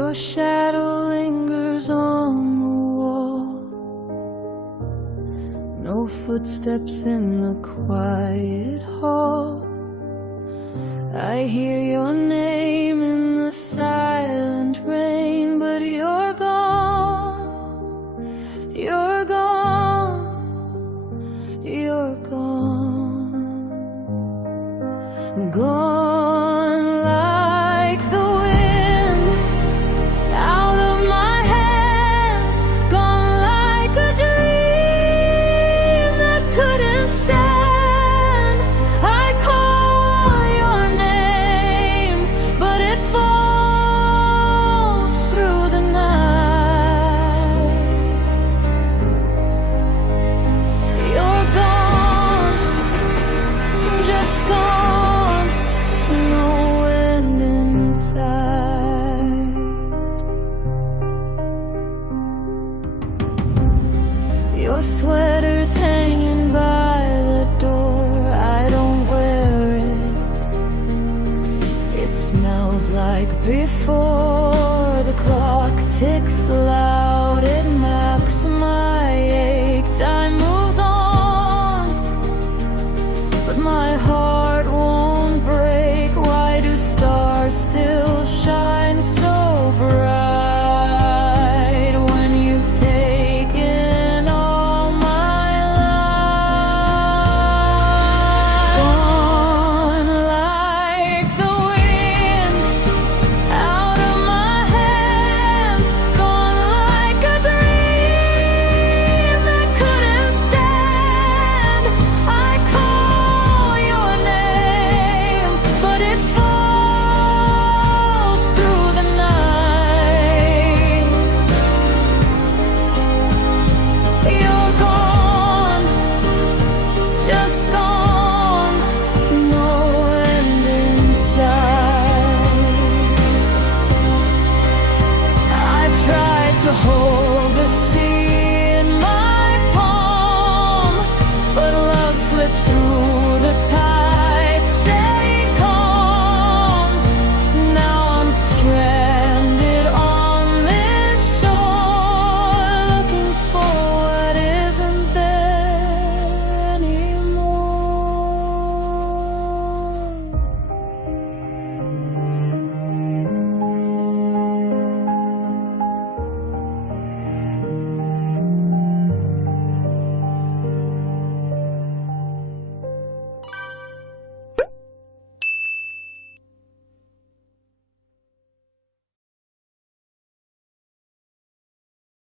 Your shadow lingers on the wall. No footsteps in the quiet hall. I hear your name in the silent rain, but you're gone. You're gone. You're gone. Gone like the wind out of my hands. Gone like a dream that couldn't stand. I call your name, but it falls through the night. You're gone, just gone, no end in sight. Your sweater's hanging by the door. I don't wear it. It smells like before. The clock ticks loud. It knocks my ache. Time moves on.